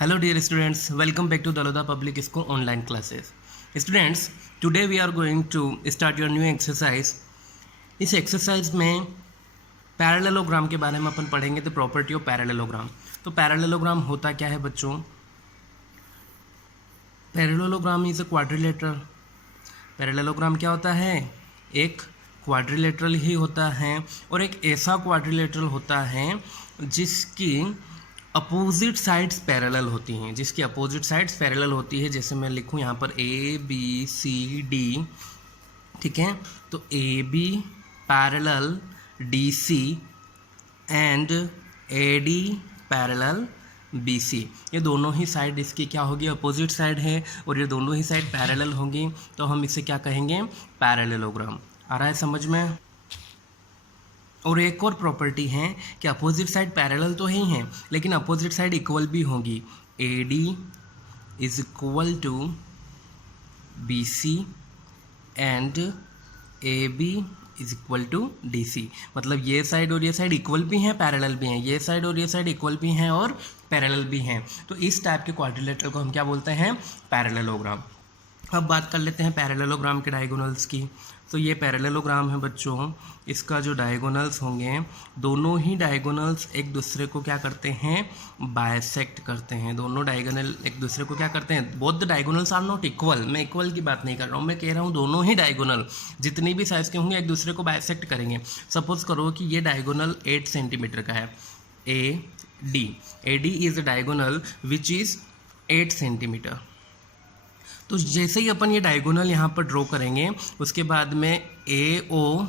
Hello dear students, welcome back to Daloda Public School online classes. Students, today we are going to start your new exercise. इस exercise में parallelogram के बारे में अपन पढ़ेंगे तो property of parallelogram. तो parallelogram होता क्या है बच्चों? Parallelogram is a quadrilateral. Parallelogram क्या होता है? एक क्वाड्रिलेटरल ही होता है और एक ऐसा क्वाड्रिलेटरल होता है जिसकी अपोजिट साइड्स पैरेलल होती हैं, जिसकी अपोजिट साइड्स पैरेलल होती है. जैसे मैं लिखूं यहाँ पर ए बी सी डी, ठीक है. तो A B parallel D C and A D parallel B C. ये दोनों ही साइड इसकी क्या होगी? अपोजिट साइड है और ये दोनों ही साइड पैरेलल होंगी. तो हम इसे क्या कहेंगे? पैरेललोग्राम. आ रहा है समझ में? और एक और प्रॉपर्टी है कि अपोजिट साइड पैरेलल तो ही हैं लेकिन अपोजिट साइड इक्वल भी होंगी. A D is equal to B C and A B is equal to D C. मतलब ये साइड और ये साइड इक्वल भी हैं, पैरेलल भी हैं. ये साइड और ये साइड इक्वल भी हैं और पैरेलल भी हैं. तो इस टाइप के क्वाड्रिलेटरल को हम क्या बोलते हैं? पैरेललोग्राम. अब बात कर लेते हैं पैरेललोग्राम के डायगोनल्स की. तो ये पैरेललोग्राम है बच्चों. इसका जो डायगोनल्स होंगे, दोनों ही डायगोनल्स एक दूसरे को क्या करते हैं? बाइसेक्ट करते हैं. दोनों डायगोनल एक दूसरे को क्या करते हैं? Both the diagonals are not equal. मैं इक्वल की बात नहीं कर रहा हूँ, मैं कह रहा हूँ दोनों ही डायगोनल जितनी भी साइज़ के होंगे एक दूसरे को बाइसेक्ट करेंगे. सपोज करो कि ये डायगोनल 8 सेंटीमीटर का है. ए D is a diagonal which is 8 centimetre. तो जैसे ही अपन ये डायगोनल यहाँ पर ड्रॉ करेंगे उसके बाद में ए ओ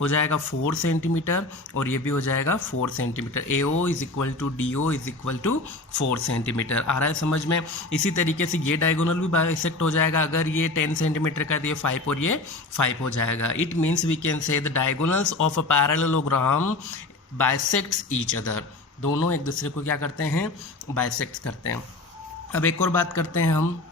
हो जाएगा 4 सेंटीमीटर और ये भी हो जाएगा 4 centimetre. A O is equal to D O is equal to 4 centimetre. आ रहा है समझ में? इसी तरीके से ये डायगोनल भी बाइसेक्ट हो जाएगा. अगर ये 10 सेंटीमीटर का तो ये 5 और ये 5 हो जाएगा. It means we can say the diagonals of a parallelogram bisects each other. दोनों एक दूसरे को क्या करते हैं? बाइसेक्ट करते हैं. अब एक और बात करते हैं हम.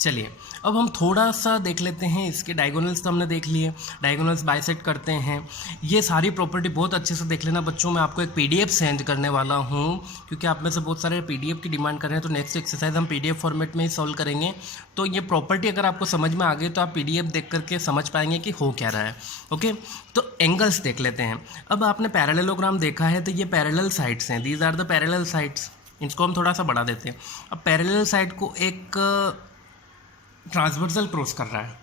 चलिए अब हम थोड़ा सा देख लेते हैं. इसके डायगोनल्स तो हमने देख लिए, डायगोनल्स बाइसेक्ट करते हैं. ये सारी प्रॉपर्टी बहुत अच्छे से देख लेना बच्चों. मैं आपको एक पीडीएफ सेंड करने वाला हूँ क्योंकि आप में से बहुत सारे पीडीएफ की डिमांड कर रहे हैं. तो नेक्स्ट एक्सरसाइज हम पीडीएफ फॉर्मेट में ही सॉल्व करेंगे. तो ये प्रॉपर्टी अगर आपको समझ में आ गई तो आप पीडीएफ देख करके समझ पाएंगे कि हो क्या रहा है. ओके, तो एंगल्स देख लेते हैं. अब आपने पैरेललोग्राम देखा है तो ये पैरेलल साइड्स हैं. These are the parallel sides. इसको हम थोड़ा सा बढ़ा देते हैं. अब पैरेलल साइड को एक ट्रांसवर्सल क्रॉस कर रहा है,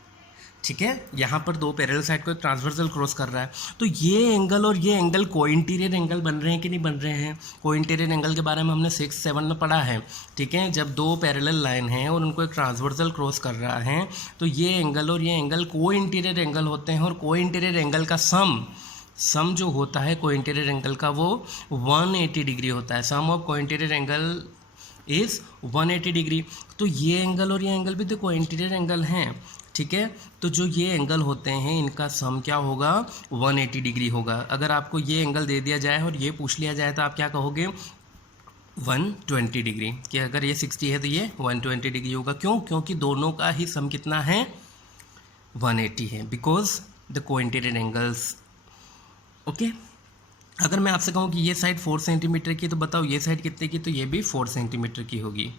ठीक है. यहाँ पर दो पैरेलल साइड को एक ट्रांसवर्सल क्रॉस कर रहा है. तो ये एंगल और ये एंगल कोइंटीरियर एंगल बन रहे हैं कि नहीं बन रहे हैं? कोइंटीरियर एंगल के बारे में हमने 6-7 में पढ़ा है, ठीक है. जब दो पैरेलल लाइन हैं और उनको एक ट्रांसवर्सल क्रॉस कर रहा है तो ये एंगल और ये एंगल कोइंटीरियर एंगल होते हैं. और कोइंटीरियर एंगल का सम जो होता है कोइंटीरियर एंगल का वो 180 डिग्री होता है. सम of cointerior angle is 180 degree. तो ये एंगल और ये एंगल भी तो कोइंटीरियर एंगल हैं, ठीक है. तो जो ये एंगल होते हैं इनका सम क्या होगा? 180 डिग्री होगा. अगर आपको ये एंगल दे दिया जाए और ये पूछ लिया जाए तो आप क्या कहोगे? 120 डिग्री. कि अगर ये 60 है तो ये 120 डिग्री होगा. क्यों? क्योंकि दोनों का ही सम कितना है? 180 है. Because the cointerior angles. Okay. अगर मैं आपसे कहूँ कि ये साइड 4 सेंटीमीटर की तो बताओ ये साइड कितने की? तो ये भी 4 सेंटीमीटर की होगी.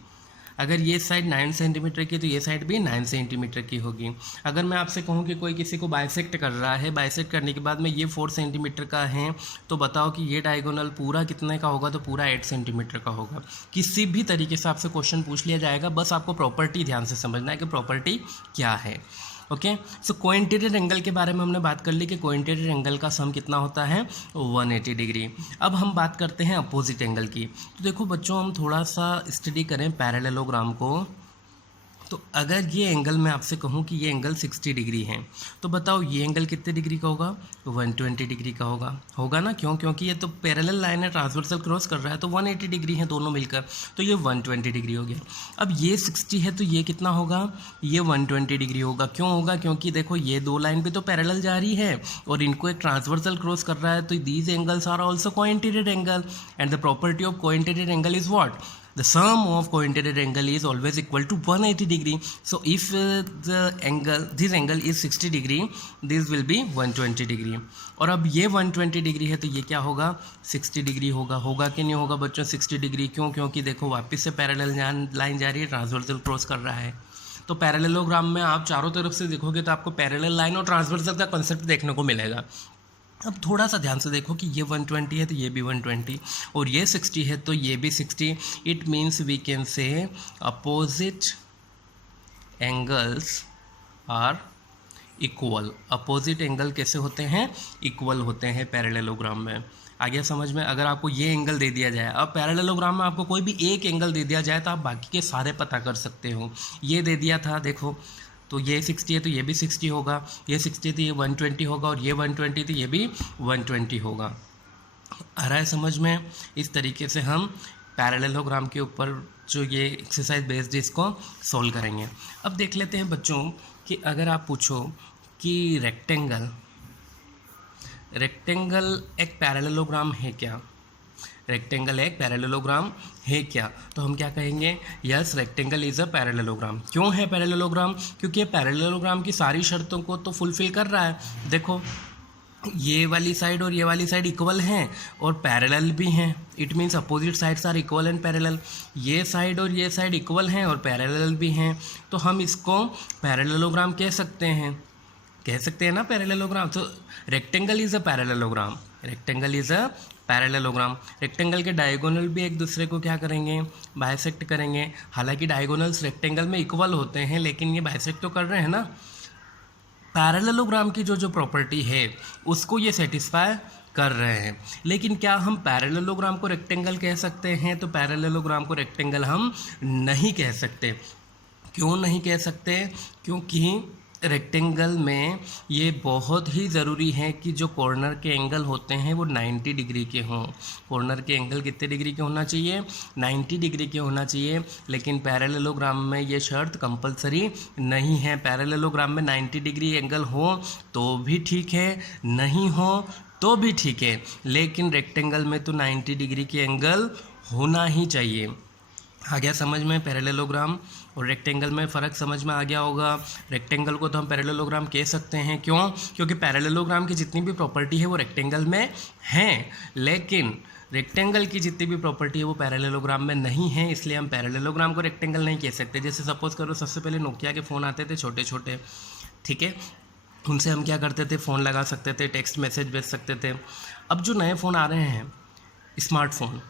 अगर ये साइड 9 सेंटीमीटर की तो ये साइड भी 9 सेंटीमीटर की होगी. अगर मैं आपसे कहूँ कि कोई किसी को बाइसेक्ट कर रहा है, बाइसेक्ट करने के बाद में ये 4 सेंटीमीटर का है तो बताओ कि ये डायगोनल पूरा कितने का होगा? तो पूरा 8 सेंटीमीटर का होगा. किसी भी तरीके से आपसे क्वेश्चन पूछ लिया जाएगा, बस आपको प्रॉपर्टी ध्यान से समझना है कि प्रॉपर्टी क्या है. ओके. सो कोइंटीरियर एंगल के बारे में हमने बात कर ली कि कोइंटीरियर एंगल का सम कितना होता है? 180 डिग्री. अब हम बात करते हैं अपोजिट एंगल की. तो देखो बच्चों, हम थोड़ा सा स्टडी करें पैरेललोग्राम को. तो अगर ये एंगल मैं आपसे कहूँ कि ये एंगल 60 डिग्री है तो बताओ ये एंगल कितने डिग्री का होगा? 120 डिग्री का होगा ना. क्यों? क्योंकि ये तो पैरेलल लाइन है, ट्रांसवर्सल क्रॉस कर रहा है. तो 180 डिग्री है दोनों मिलकर, तो ये 120 डिग्री हो गया. अब ये 60 है तो ये कितना होगा? ये 120 डिग्री होगा. क्यों होगा? क्योंकि देखो ये दो लाइन भी तो पैरेलल जा रही है और इनको एक ट्रांसवर्सल क्रॉस कर रहा है. तो these angles are also cointerior angle and the property of cointerior angle is what? the sum of coincident angle is always equal to 180 degree. So if this angle is 60 degree, this will be 120 degree. और अब ये 120 degree है तो ये क्या होगा 60 degree होगा कि नहीं होगा बच्चों 60 डिग्री। क्यों? क्योंकि देखो वापस से पैरेलल लाइन जा रही है, ट्रांसवर्सल क्रॉस कर रहा है। तो पैरेललोग्राम में आप चारों तरफ से देखोगे तो आपको पैरेलल लाइन और ट्रांसवर्सल का कंसेप्ट देखने को मिलेगा। अब थोड़ा सा ध्यान से देखो कि ये 120 है तो ये भी 120 और ये 60 है तो ये भी 60। It means we can say opposite angles are equal. Opposite angle कैसे होते हैं? इक्वल होते हैं पैरेललोग्राम में। आगे समझ में? अगर आपको ये एंगल दे दिया जाए, अब पैरेललोग्राम में आपको कोई भी एक एंगल दे दिया जाए तो आप बाकी के सारे पता कर सकते हो। ये दे दिया था देखो, तो ये 60 है तो ये भी 60 होगा, ये 60 तो ये 120 होगा और ये 120 तो ये भी 120 होगा। आ रहा है समझ में? इस तरीके से हम पैरेललोग्राम के ऊपर जो ये एक्सरसाइज बेस्ड इसको सॉल्व करेंगे। अब देख लेते हैं बच्चों कि अगर आप पूछो कि रेक्टेंगल एक पैरेललोग्राम है क्या? रेक्टेंगल एक पैरेललोग्राम है क्या? तो हम क्या कहेंगे? Yes, rectangle is a parallelogram. क्यों है पैरेललोग्राम? क्योंकि ये पैरेललोग्राम की सारी शर्तों को तो फुलफिल कर रहा है। देखो ये वाली साइड और ये वाली साइड इक्वल हैं और पैरेलल भी हैं। It means opposite sides are equal and parallel. ये साइड और ये साइड इक्वल हैं और पैरेलल भी हैं, तो हम इसको पैरेललोग्राम कह सकते हैं ना पैरेललोग्राम। तो rectangle is a parallelogram. Rectangle is a parallelogram. Rectangle के डायगोनल भी एक दूसरे को क्या करेंगे? बाइसेक्ट करेंगे। हालांकि डायगोनल्स रेक्टेंगल में इक्वल होते हैं लेकिन ये बाइसेक्ट तो कर रहे हैं ना। पैरेललोग्राम की जो प्रॉपर्टी है उसको ये सेटिस्फाई कर रहे हैं। लेकिन क्या हम पैरेललोग्राम को रेक्टेंगल कह सकते हैं? तो पैरेललोग्राम को रेक्टेंगल हम नहीं कह सकते। क्यों नहीं कह सकते? क्योंकि रेक्टेंगल में ये बहुत ही ज़रूरी है कि जो कॉर्नर के एंगल होते हैं वो 90 डिग्री के हों। कॉर्नर के एंगल कितने डिग्री के होना चाहिए? 90 डिग्री के होना चाहिए। लेकिन पैरेललोग्राम में ये शर्त कंपलसरी नहीं है। पैरेललोग्राम में 90 डिग्री एंगल हो तो भी ठीक है, नहीं हो तो भी ठीक है, लेकिन रेक्टेंगल में तो 90 डिग्री के एंगल होना ही चाहिए। आ गया समझ में? पैरेललोग्राम और रेक्टेंगल में फ़र्क समझ में आ गया होगा। रेक्टेंगल को तो हम पैरेललोग्राम कह सकते हैं। क्यों? क्योंकि पैरेललोग्राम की जितनी भी प्रॉपर्टी है वो रेक्टेंगल में हैं, लेकिन रेक्टेंगल की जितनी भी प्रॉपर्टी है वो पैरेललोग्राम में नहीं है, इसलिए हम पैरेललोग्राम को रेक्टेंगल नहीं कह सकते। जैसे सपोज़ करो सबसे पहले नोकिया के फ़ोन आते थे छोटे छोटे, ठीक है, उनसे हम क्या करते थे? फ़ोन लगा सकते थे, टेक्स्ट मैसेज भेज सकते थे। अब जो नए फ़ोन आ रहे हैं स्मार्टफोन,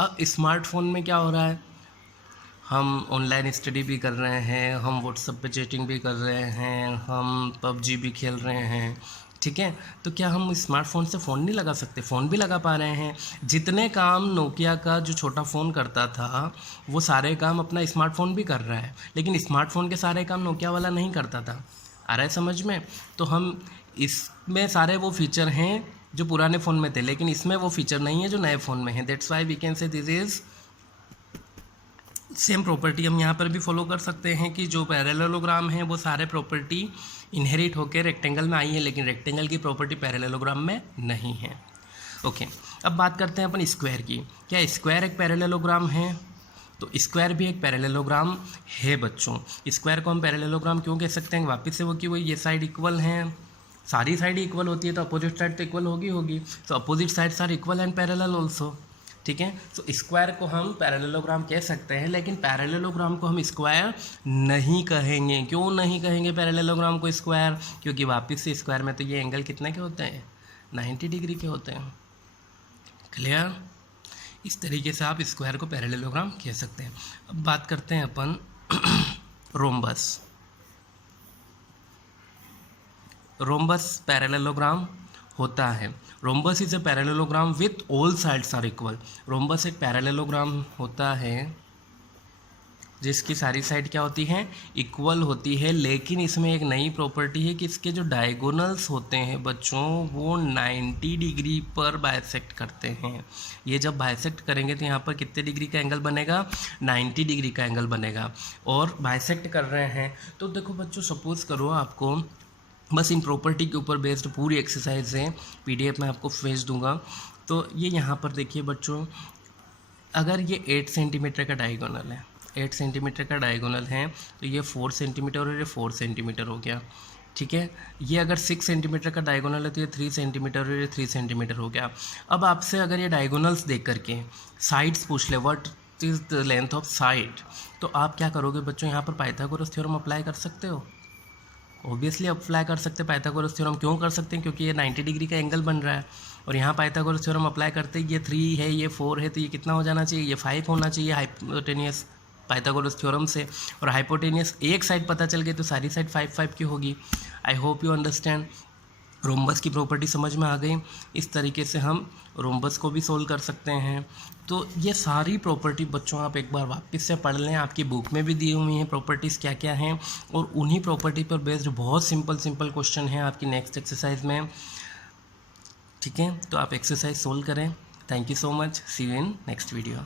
अब स्मार्टफोन में क्या हो रहा है? हम ऑनलाइन स्टडी भी कर रहे हैं, हम व्हाट्सएप पे चैटिंग भी कर रहे हैं, हम पबजी भी खेल रहे हैं, ठीक है। तो क्या हम स्मार्टफोन से फ़ोन नहीं लगा सकते? फ़ोन भी लगा पा रहे हैं। जितने काम नोकिया का जो छोटा फ़ोन करता था वो सारे काम अपना स्मार्टफोन भी कर रहा है, लेकिन स्मार्टफोन के सारे काम नोकिया वाला नहीं करता था। आ रहा है समझ में? तो हम इसमें सारे वो फीचर हैं जो पुराने फ़ोन में थे, लेकिन इसमें वो फीचर नहीं है जो नए फ़ोन में है। That's why we can say this is same property हम यहाँ पर भी फॉलो कर सकते हैं कि जो पैरेललोग्राम है वो सारे प्रॉपर्टी इनहेरिट होकर रेक्टेंगल में आई है, लेकिन रेक्टेंगल की प्रॉपर्टी पैरेललोग्राम में नहीं है। ओके, अब बात करते हैं अपन स्क्वायर की। क्या स्क्वायर एक पैरेललोग्राम है? तो स्क्वायर भी एक पैरेललोग्राम है बच्चों। स्क्वायर को हम पैरेललोग्राम क्यों कह सकते हैं? वापस से वो कि वो ये साइड इक्वल हैं, सारी साइड इक्वल होती है तो अपोजिट साइड तो इक्वल होगी। तो opposite sides are equal and parallel also, ठीक है। तो स्क्वायर को हम पैरेललोग्राम कह सकते हैं, लेकिन पैरेललोग्राम को हम स्क्वायर नहीं कहेंगे। क्यों नहीं कहेंगे पैरेललोग्राम को स्क्वायर? क्योंकि वापस से स्क्वायर में तो ये एंगल कितने के होते हैं? 90 डिग्री के होते हैं। क्लियर? इस तरीके से आप स्क्वायर को पैरेललोग्राम कह सकते हैं। अब बात करते हैं अपन रोम्बस। रोम्बस पैरेललोग्राम होता है। Rhombus is a parallelogram with all sides are equal. Rhombus एक पैरेललोग्राम होता है जिसकी सारी साइड क्या होती हैं? इक्वल होती है, लेकिन इसमें एक नई प्रॉपर्टी है कि इसके जो डायगोनल्स होते हैं बच्चों वो 90 डिग्री पर बाइसेक्ट करते हैं। ये जब बाइसेक्ट करेंगे तो यहाँ पर कितने डिग्री का एंगल बनेगा? 90 डिग्री का एंगल बनेगा। और बाइसेक्ट कर रहे हैं तो देखो बच्चों, सपोज़ करो आपको बस इन प्रॉपर्टी के ऊपर बेस्ड पूरी एक्सरसाइज है, PDF में आपको भेज दूंगा। तो ये यहाँ पर देखिए बच्चों, अगर ये 8 सेंटीमीटर का डायगोनल है, 8 सेंटीमीटर का डायगोनल है, तो ये 4 सेंटीमीटर और ये 4 सेंटीमीटर हो गया, ठीक है। ये अगर 6 सेंटीमीटर का डायगोनल है तो ये 3 सेंटीमीटर और ये 3 सेंटीमीटर हो गया। अब आपसे अगर ये डायगोनल्स देख करके साइड्स पूछ ले, what is the length of side, तो आप क्या करोगे बच्चों, यहाँ पर पाइथागोरस थ्योरम अप्लाई कर सकते हो। ऑब्वियसली अप्लाई कर सकते हैं पाइथागोरस थ्योरम। क्यों कर सकते हैं, क्योंकि ये 90 डिग्री का एंगल बन रहा है, और यहाँ पाइथागोरस थ्योरम अप्लाई करते ये 3 है, ये 4 है, तो ये कितना हो जाना चाहिए, ये 5 होना चाहिए हाइपोटेनियस पाइथागोरस थ्योरम से। और हाइपोटेनियस एक साइड पता चल गई तो सारी साइड 5 की होगी। I hope you understand. Rhombus की प्रॉपर्टी समझ में आ गई। इस तरीके से हम रोम्बस को भी सोल्व कर सकते हैं। तो ये सारी प्रॉपर्टी बच्चों आप एक बार वापस से पढ़ लें, आपकी बुक में भी दी हुई हैं प्रॉपर्टीज़ क्या क्या हैं, और उन्हीं प्रॉपर्टी पर बेस्ड बहुत सिंपल क्वेश्चन हैं आपकी नेक्स्ट एक्सरसाइज में, ठीक है। तो आप एक्सरसाइज सोल्व करें। Thank you so much, see you in next video.